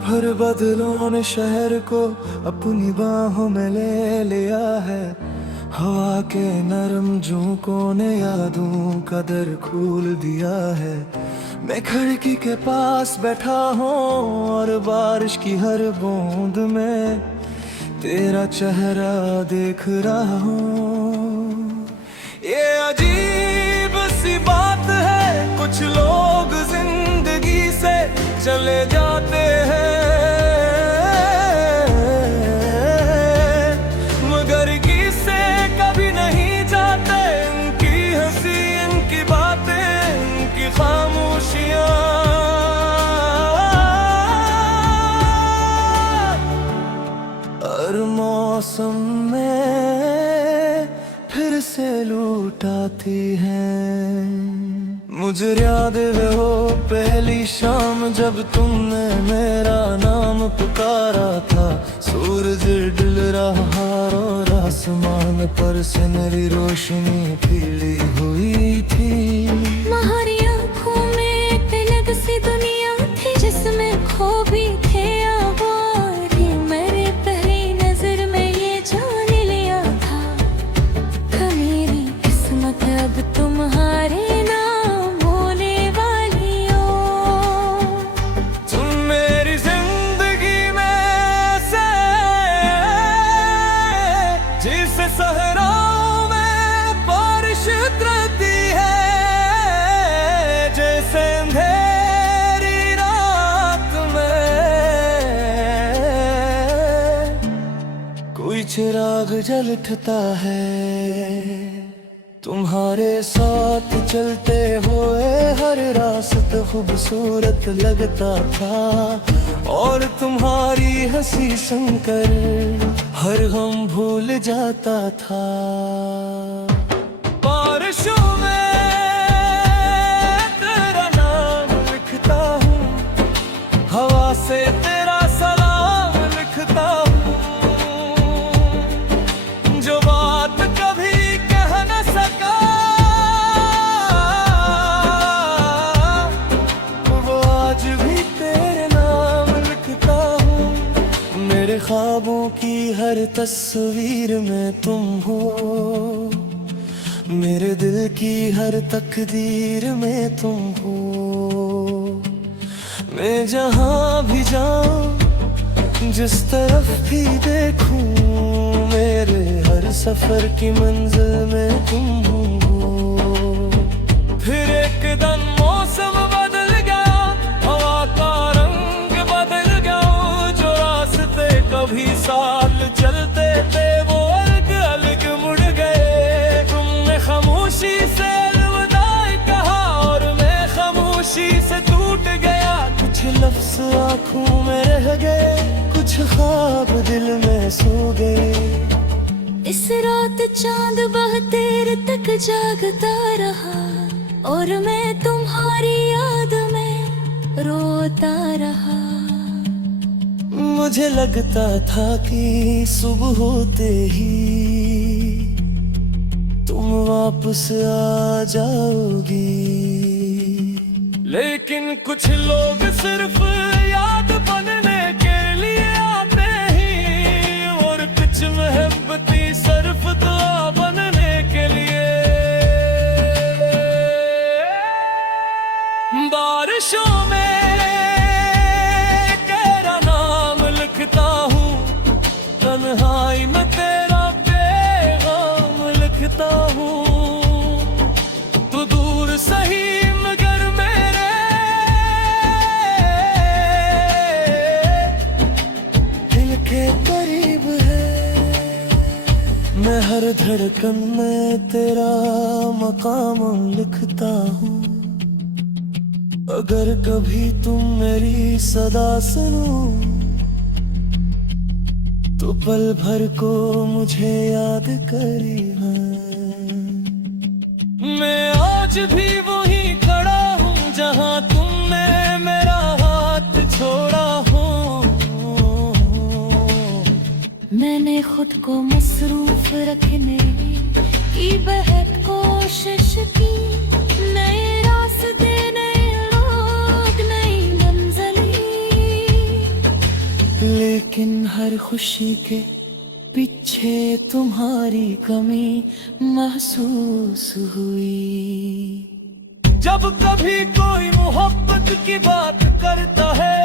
भर बदलों ने शहर को अपनी बाहों में ले लिया है। हवा के नरम झोंकों ने यादों का दर खोल दिया है। मैं खिड़की के पास बैठा हूँ और बारिश की हर बूंद में तेरा चेहरा देख रहा हूँ। ये अजीब सी बात है, कुछ लोग जिंदगी से चले जाते हैं मगर किसे कभी नहीं जाते। इनकी हंसी, इनकी बातें, इनकी खामोशियां हर मौसम में फिर से लौट आती हैं। मुझे याद है वो पहली शाम जब तुमने मेरा नाम पुकारा था। सूरज ढल रहा और आसमान पर से मेरी रोशनी खिली हुई थी। तुम्हारी आँखों में एक अलग सी दुनिया थी जिसमें खो भी थे आवाज़। मेरे पहली नजर में ये जान लिया था कि मेरी किस्मत अब तुम्हारे सहराओं में बारिश उतरती है, जैसे अंधेरी रात में कोई चिराग जल उठता है। तुम्हारे साथ चलते हुए हर रास्ता खूबसूरत लगता था और तुम्हारी हंसी सुनकर हर गम भूल जाता था। बारिशों में तेरा नाम लिखता हूँ, हवा से तेरा सलाम लिखता हूँ। जो बात कभी कह न सका वो आज भी तेरे नाम लिखता हूँ। मेरे ख्वाबों की हर तस्वीर में तुम हो, मेरे दिल की हर तकदीर में तुम हो। मैं जहाँ भी जाऊँ, जिस तरफ भी देखूं, मेरे हर सफर की मंजिल में तुम हो। फिर एक दिन मौसम बदल गया, हवा का रंग बदल गया। जो रास्ते कभी साल चलते थे वो अलग अलग मुड़ गए। तुमने खामोशी से अलविदा कहा और मैं खामोशी से टूट गया। कुछ लफ्ज़ आँखों में रह गए, कुछ ख्वाब दिल में सो गए। इस रात चांद बहुत देर तक जागता रहा और मैं तुम्हारी याद में रोता रहा। मुझे लगता था कि सुबह होते ही तुम वापस आ जाओगी, लेकिन कुछ लोग सिर्फ याद बनने के लिए आते हैं और कुछ मोहब्बती सिर्फ दुआ बनने के लिए। बारिशों में तेरा नाम लिखता हूँ, तन्हाई में तेरा पैगाम लिखता हूँ। तू दूर सही मगर मेरे दिल के करीब है। मैं हर धड़कन में तेरा मकाम लिखता हूँ। अगर कभी तुम मेरी सदा सुनो तो पल भर को मुझे याद करिए। मैं आज भी वहीं खड़ा हूँ जहाँ तुमने मेरा हाथ छोड़ा हो। मैंने खुद को मसरूफ रखने की बहुत कोशिश की। नए रास्ते, नए लोग, नई मंजिलें, लेकिन हर खुशी के पीछे तुम्हारी कमी महसूस हुई। जब कभी कोई मोहब्बत की बात करता है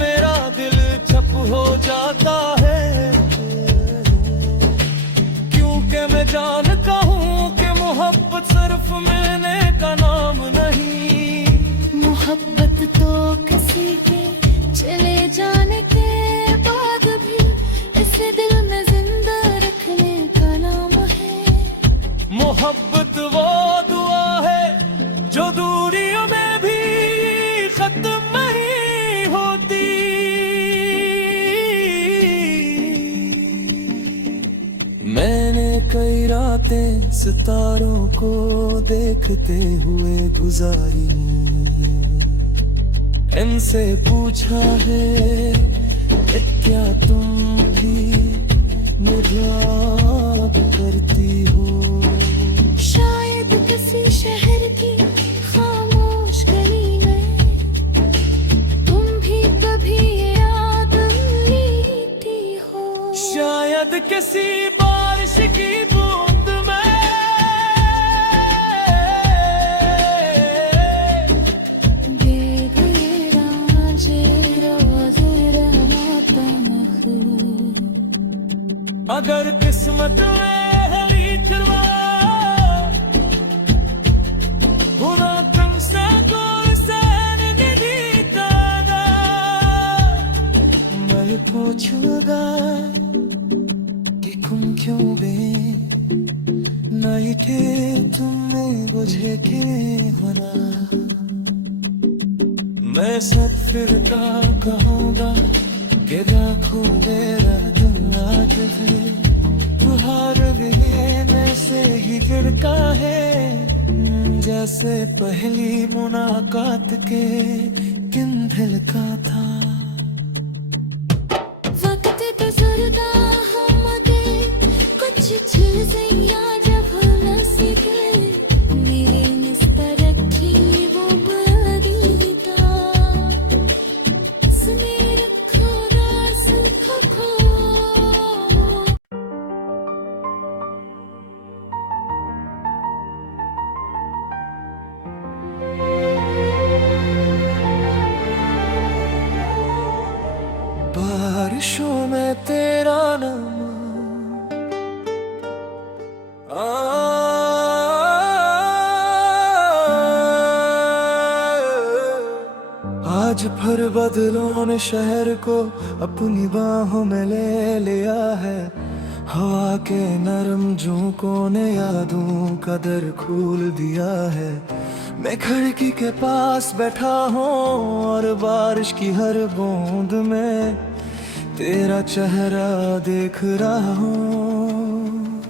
मेरा दिल चुप हो जाता है, क्योंकि मैं जानता हूँ कि मोहब्बत सिर्फ मिलने का नाम नहीं। मोहब्बत तो किसी के चले जाने के बाद भी इसे दिल में जिंदा रखने का नाम है। मोहब्बत वो दुआ है जो दूरियों में भी खत्म नहीं होती। मैंने कई रातें सितारों को देखते हुए गुजारी, इनसे पूछा है क्या तुम भी मुझे याद करती हो। शायद किसी शहर की खामोश गली में तुम भी कभी ये याद लेती हो। शायद किसी बारिश की बूंद में अगर किस्मत में है लिखवा बुरा तुमसे कोई सहन नहीं पाएगा। मैं पूछूंगा कि तुम क्यों बे नहीं थे, तुमने मुझे क्यों भरा। मैं सब फिरता कहूँगा कि राखो मेरा दिल आज भी तुहार में से ही गिरता है, जैसे पहली मुलाकात के दिन दिल का था। वक्त गुजरता हम दे कुछ चीजें याद भूल सके, मेरी निस्बत रखी वो बदीता सुने रखो रास खो। बारिशों में तेरा नाम आज भर बदलों ने शहर को अपनी बाहों में ले लिया है। हवा के नरम झोंकों ने यादों का दर खोल दिया है। मैं खिड़की के पास बैठा हूँ और बारिश की हर बूंद में तेरा चेहरा देख रहा हूँ।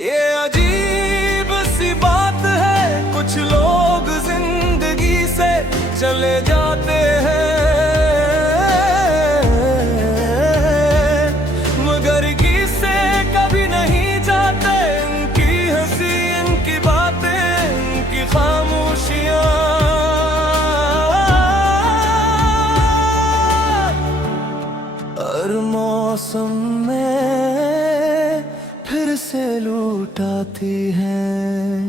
ये अजीब सी बात है, कुछ लोग जिंदगी से चले जाते हैं मगर किसे कभी नहीं जाते। इनकी हंसी, इनकी बातें, इनकी खामोशियाँ हर मौसम में फिर से लौट आती हैं।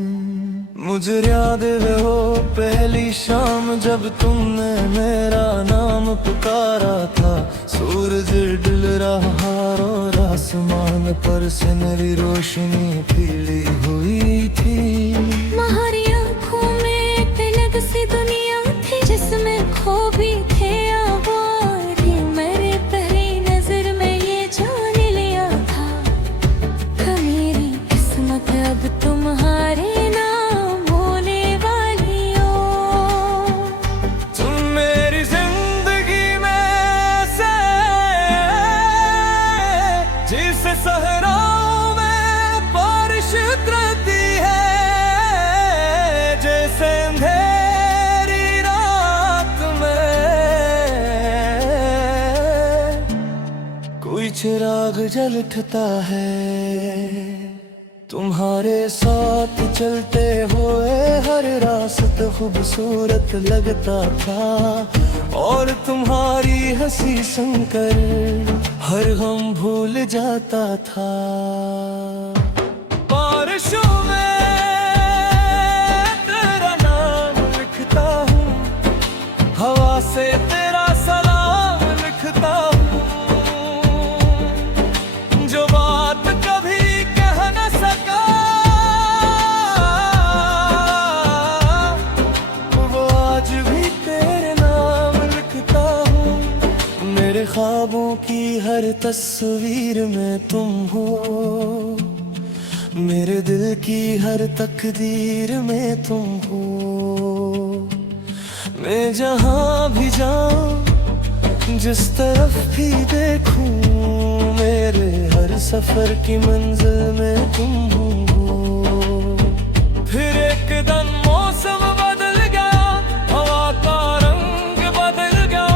मुझे याद है वो पहली शाम जब तुमने मेरा नाम पुकारा था। सूरज डल रहा और आसमान पर से मेरी रोशनी फैली हुई थी। तुम्हारी आँखों में एक अलग सी दुनिया थी जिसमें खो भी थे आवाज़। मेरे पहली नजर में ये जान लिया था कि मेरी किस्मत अब तुम्हारे नाम होने वाली हो। तुम मेरी जिंदगी में से जिसे सहराओं में बारिश उतरती है, जैसे अंधेरी रात में कोई चिराग जल उठता है। तुम्हारे साथ चलते हुए हर रास्ता खूबसूरत लगता था, और तुम्हारी हंसी सुनकर हर गम भूल जाता था। बारिशों में तेरा नाम लिखता हूँ, हवा से तेरा सलाम लिखता हूँ, जो बात कभी कह न सका वो आज भी तेरे नाम लिखता हूँ। मेरे ख्वाबों की हर तस्वीर में तुम हो, मेरे दिल की हर तकदीर में तुम हो। मैं जहाँ भी जाऊँ, जिस तरफ भी देखूं, मेरे हर सफर की मंजिल में तुम हो। फिर एक दिन मौसम बदल गया, हवा का रंग बदल गया,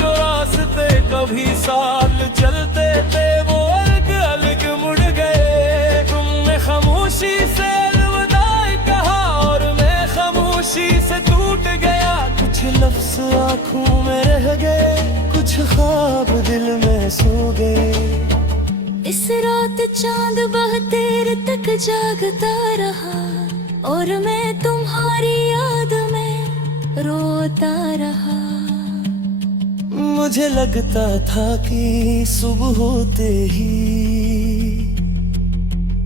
जो रास्ते कभी साल चलते थे वो अलग अलग मुड़ गए। तुमने खामोशी से अलविदा कहा और मैं खामोशी से टूट गया। कुछ लफ्ज़ आँखों में रह गए, कुछ ख्वाब दिल में सो गए। इस रात चांद बहुत देर तक जागता रहा, और मैं तुम्हारी याद में रोता रहा। मुझे लगता था कि सुबह होते ही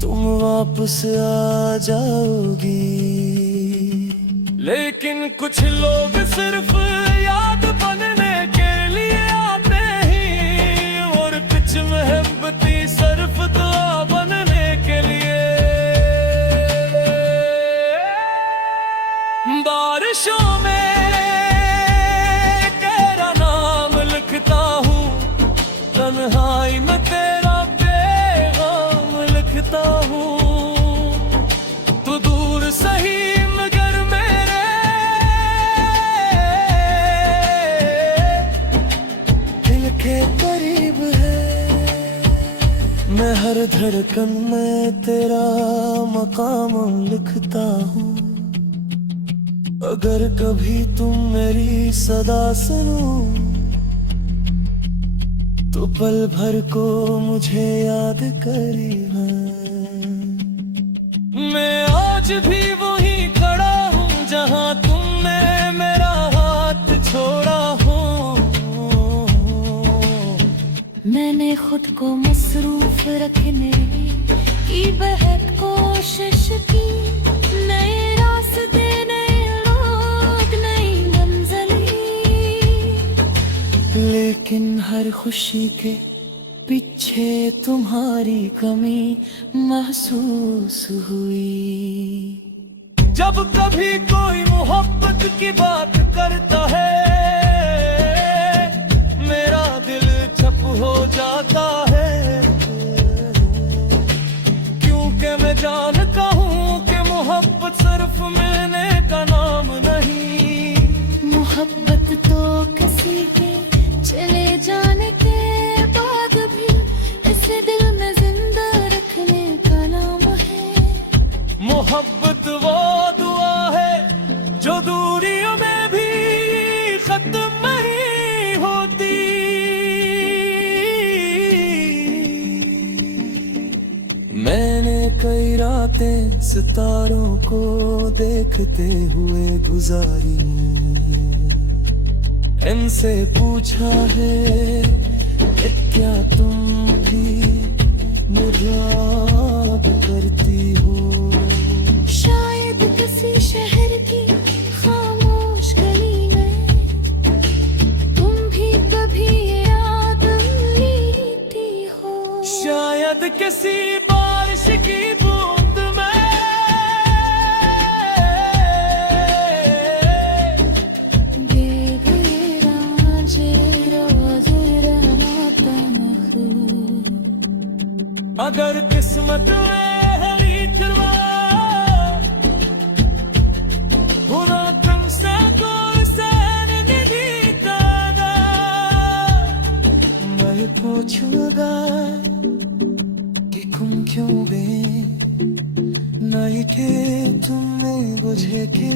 तुम वापस आ जाओगी, लेकिन कुछ लोग सिर्फ याद बनने के लिए आते हैं, और कुछ मोहब्बती सिर्फ दुआ बनने के लिए। बारिशों में तेरा नाम लिखता हूँ, तन्हाई में तेरा पैगाम लिखता हूँ। तू दूर सही मगर मेरे दिल के करीब है। मैं हर धड़कन में तेरा मकाम लिखता हूँ। अगर कभी तुम मेरी सदा सुनो, तो पल भर को मुझे याद करिए। मैं आज भी वहीं खड़ा हूँ जहाँ तुमने मेरा हाथ छोड़ा हो। मैंने खुद को मसरूफ रखने की बहुत कोशिश की, नए रास्ते नए लोग नई मंजिलें, लेकिन हर खुशी के पीछे तुम्हारी कमी महसूस हुई। जब कभी कोई मोहब्बत की बात करता है, मेरा दिल चुप हो जाता है, क्योंकि मैं जानता हूँ कि मोहब्बत सिर्फ मिलने का नाम नहीं। मोहब्बत तो किसी के चले जाने के बाद भी इसे दिल में जिंदा रखने का नाम है। मोहब्बत वो दुआ है जो दूरियों में भी खत्म नहीं होती। मैंने कई रातें सितारों को देखते हुए गुजारी, इनसे पूछा है क्या तुम भी मुझे याद करती हो। शायद किसी शहर की खामोश गली में तुम भी कभी ये याद लेती हो। शायद किसी बारिश की बूंद में अगर किस्मत में है इतवा बुरा तुमसे कोई सहन नहीं पाएगा। मैं पूछूंगा कि तुम क्यों गए नहीं के तुमने बुझे के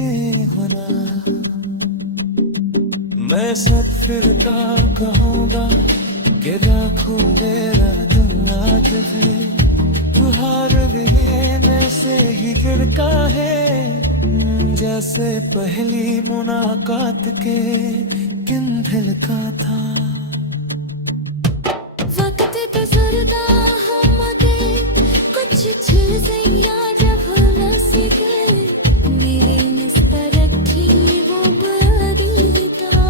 होना मैं सब फिरता कहूँगा कि राखो मेरा दिल आज भी तुहार में से ही गिरता है जैसे पहली मुलाकात के किन दिल का था वक्त गुजरता हम दे कुछ चीजें जब न सीखे मेरी निस्तर रखी वो बदीता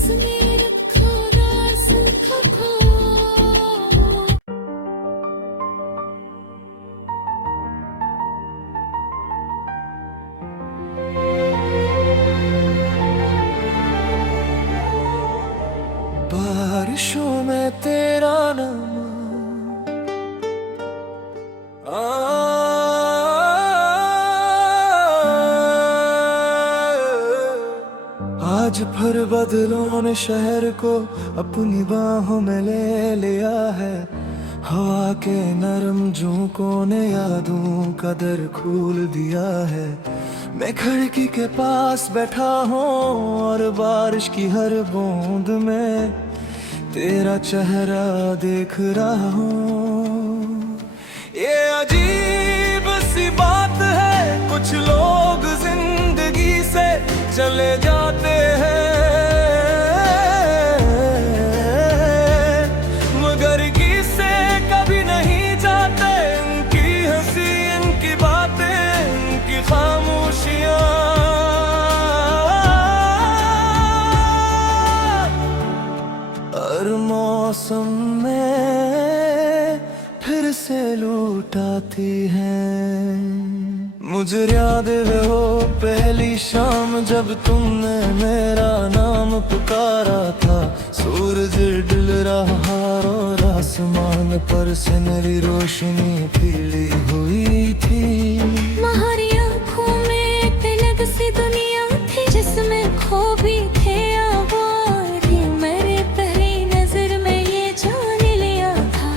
सुने रखो रास खो बारिशों में तेरा नाम आज फिर बदलों ने शहर को अपनी बाहों में ले लिया है हवा के नरम झोंकों ने यादों का दर खोल दिया है मैं खिड़की के पास बैठा हूँ और बारिश की हर बूंद में तेरा चेहरा देख रहा हूँ ये अजीब सी बात है कुछ लोग जिंदगी से चले जाते हैं मगर किसे कभी नहीं जाते इनकी हंसी इनकी बातें इनकी खामोशियाँ हर मौसम में फिर से लौट आती हैं मुझे याद है वो पहली शाम जब तुमने मेरा नाम पुकारा था सूरज डल रहा और आसमान पर से मेरी रोशनी पीली हुई थी तुम्हारी आँखों में एक अलग सी दुनिया थी जिसमें खो भी थे आवाज़ मेरे पहली नजर में ये जान लिया था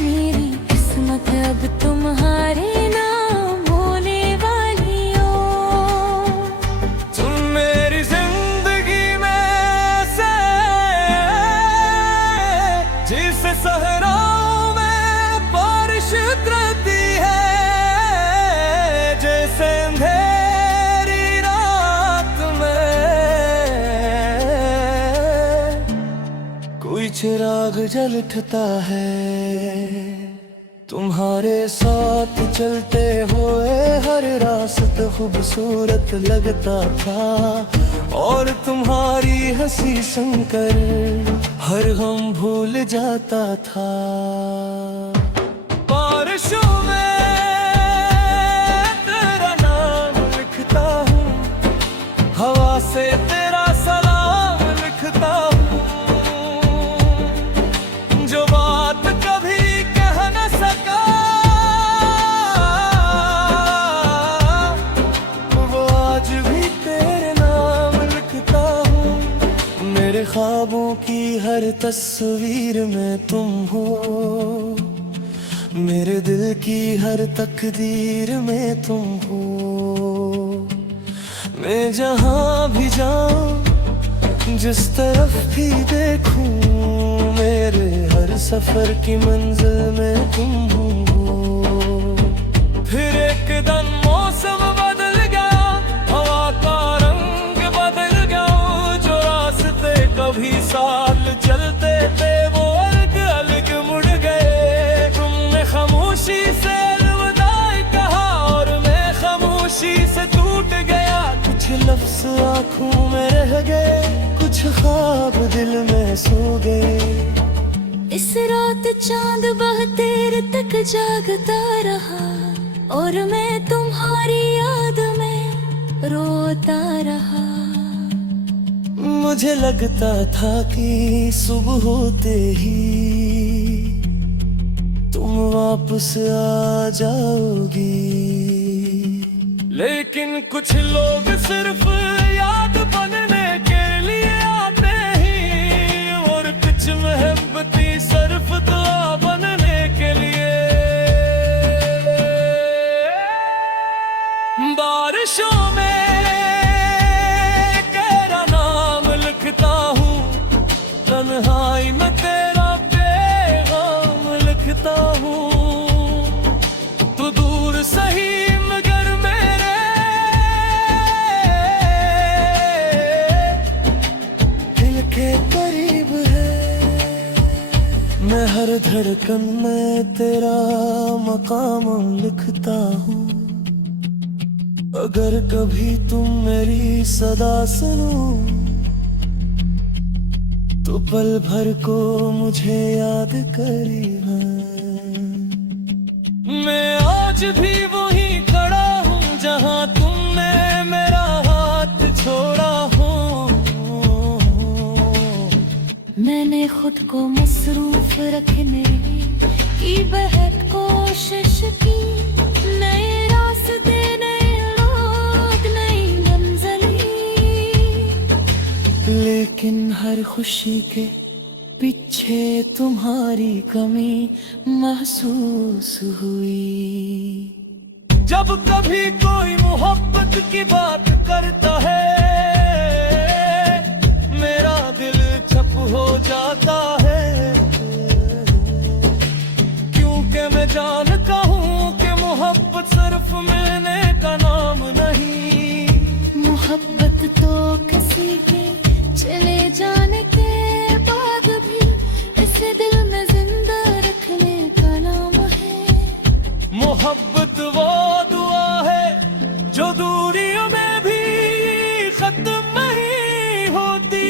मेरी किस्मत अब तुम्हारे नाम होने वाली हो तुम मेरी जिंदगी में से जिस सहराओं में बारिश उतरती है जैसे अंधेरी रात में कोई चिराग जल उठता है तुम्हारे साथ चलते हुए हर रास्ता खूबसूरत लगता था और तुम्हारी हंसी सुनकर हर गम भूल जाता था बारिशों में तेरा नाम लिखता हूँ हवा से तेरा सलाम लिखता हूँ जो बात कभी कह न सका वो आज भी तेरे नाम लिखता हूँ मेरे ख्वाबों की हर तस्वीर में तुम हो मेरे दिल की हर तकदीर में तुम हो मैं जहाँ भी जाऊँ जिस तरफ भी देखूं मेरे हर सफर की मंजिल में तुम हो फिर एक दिन मौसम बदल गया हवा का रंग बदल गया जो रास्ते कभी साल चलते थे वो अलग अलग मुड़ गए तुमने खामोशी से अलविदा कहा और मैं खामोशी से टूट गया कुछ लफ्ज आँखों में रह गए कुछ ख्वाब दिल में सो गए इस रात चांद बहुत देर तक जागता रहा और मैं तुम्हारी याद में रोता रहा मुझे लगता था कि सुबह होते ही तुम वापस आ जाओगी लेकिन कुछ लोग सिर्फ याद बनने के लिए आते ही और कुछ मोहब्बती सिर्फ दुआ बनने के लिए लिखता हूँ, तो दूर सही मगर मेरे दिल के करीब है। मैं हर धड़कन में तेरा मकाम लिखता हूँ, अगर कभी तुम मेरी सदा सुनो तो पल भर को मुझे याद करिएगा। मैं आज भी वहीं खड़ा हूँ जहाँ तुमने मेरा हाथ छोड़ा हो। मैंने खुद को मसरूफ रखने की बेहद कोशिश की, नए रास्ते नए लोग नई मंजिलें, लेकिन हर खुशी के पीछे तुम्हारी कमी महसूस हुई। जब कभी कोई मोहब्बत की बात करता है, मेरा दिल चुप हो जाता है, क्योंकि मैं जानता हूँ कि मोहब्बत सिर्फ मिलने का नाम नहीं। मोहब्बत तो किसी के चले जाने के बाद भी इसे दिल में जिंदा रखने का नाम है। मोहब्बत वो दुआ है जो दूरियों में भी खत्म नहीं होती।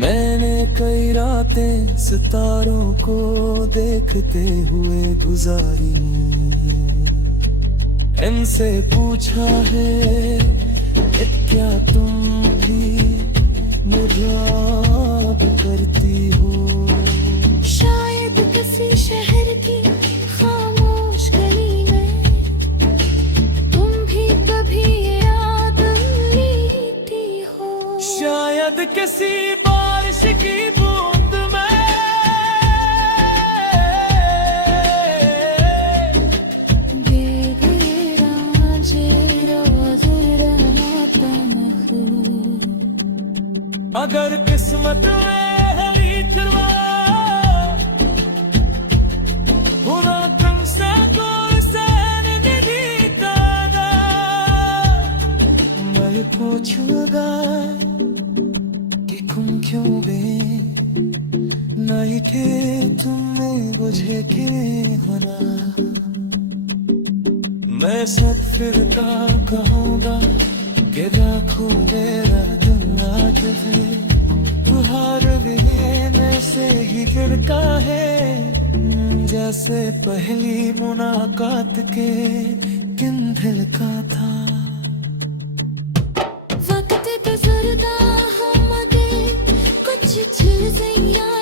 मैंने कई रातें सितारों को देखते हुए गुजारी, इनसे पूछा है कि क्या तुम भी मुझे याद करती हो। शायद किसी शहर की खामोश गली में तुम भी कभी याद लेती हो। शायद किसी बारिश की बूंद में अगर किस्मत में है इतना बुरा तुमसे कोई सहन नहीं पाता, मैं पूछूंगा कि तुम क्यों गए, नहीं थे तुमने मुझे क्यों हरा। मैं सब फिरता कहूँगा कि राखूं मेरा दिल आज भी तुम्हारे बिना से ही गिरता है, जैसे पहली मुलाकात के दिन दिल का था। वक्त गुजरता हम कुछ चीजें याद